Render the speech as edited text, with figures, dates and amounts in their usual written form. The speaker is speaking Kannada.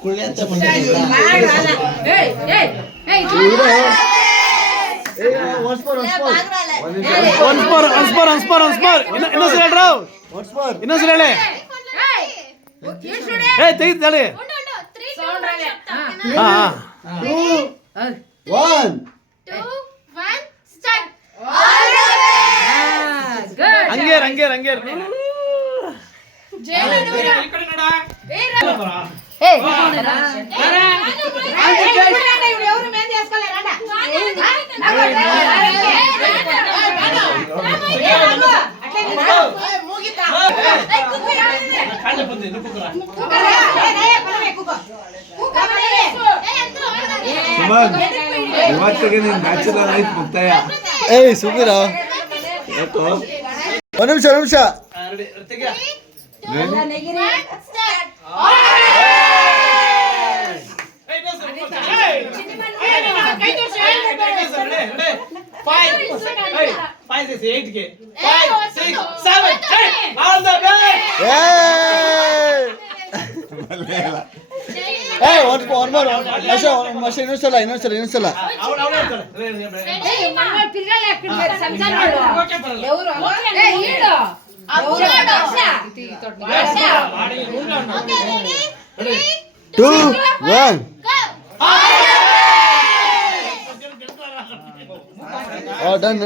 ಕುಳ್ಳಿ ಅಂತ ಇನ್ನೊಂದ್ಸಲ ಹೇಳಿ ತೆಗಿದ್ದಾಳೆ ಹಂಗೇರ್ ಹಂಗೇರ್ ಹಂಗೇರ್ ಇವತ್ತಿಗೆ ನಿನ್ ಬ್ಯಾಚುಲರ್ ಲೈಫ್ ಮುಕ್ತಾಯ. ಏಯ್ ಸುಮ್ಮೀರ ಒಂದ್ ನಿಮಿಷ ಇನ್ನೊಂದ್ಸಲ ಟೂ ಒನ್ ಡನ್